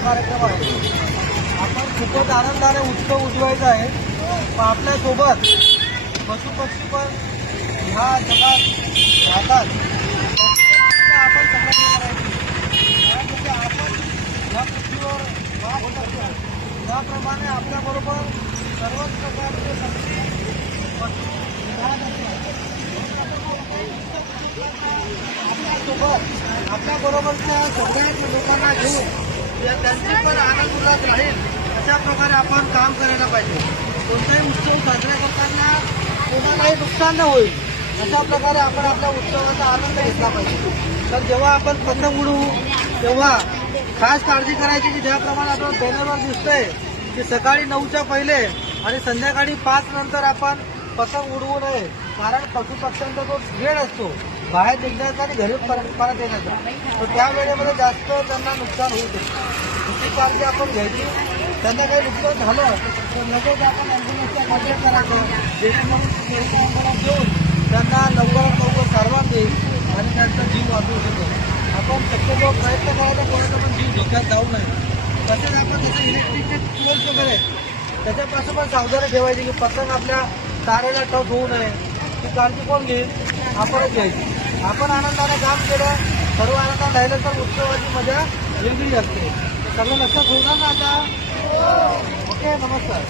महत्त्वाचा कार्यक्रम आहे. आपण खूपच आनंदाने उत्सव उजवायचा आहे. पण आपल्यासोबत पशुपक्षी पण ह्या जगात राहतात. आपण संघटना करायची त्यासाठी आपण या पृथ्वीवर वास करतो. त्याप्रमाणे आपल्याबरोबर सर्वच प्रकारचे पक्षी पशु राहत असतात. आपल्यासोबत आपल्याबरोबरच्या सगळ्या लोकांना घेऊन त्यांची पण आनंद उल्हास राहील अशा प्रकारे आपण काम करायला पाहिजे. कोणताही उत्सव साजरा करताना कोणालाही नुकसान न होईल अशा प्रकारे आपण आपल्या उत्सवाचा आनंद घेतला पाहिजे. तर जेव्हा आपण पतंग उडवू तेव्हा खास काळजी करायची की ज्याप्रमाणे आपल्याला बॅनरवर दिसतंय की सकाळी 9च्या पहिले आणि संध्याकाळी 5 नंतर आपण पतंग उडवू नये. कारण पशुपक्ष्यांचा जो वेळ असतो बाहेर निघण्याचा आणि घरी परत येण्याचा, तर त्या वेळेमध्ये जास्त त्यांना नुकसान होऊ शकतं. त्याची काळजी आपण घ्यायची. त्यांना काही नुकसान झालं तर लगेच आपण ॲम्ब्युलन्सला कॉन्टॅक्ट करायचं, जेणेकरून ॲम्ब्युलन्स देऊन त्यांना लवकरात लवकर सारवार देईल आणि त्यांचा जीव वाचवू शकेल. आपण शक्यतो प्रयत्न करायचा कोणाचा पण जीव धोक्यात जाऊ नये. तसेच आपण जसं इलेक्ट्रिकचे पोल्स वगैरे त्याच्यापासून पण सावधानी ठेवायची की पतंग आपल्या तारेला टच होऊ नये. ती काळजी कोण घेईल? आपणच घ्यायची. आपण आनंदाने काम केलं, सर्व आनंदात राहिलं तर उत्सवाची मजा वेगळी असते. सगळं लक्षात होणार ना आता? ओके, नमस्कार.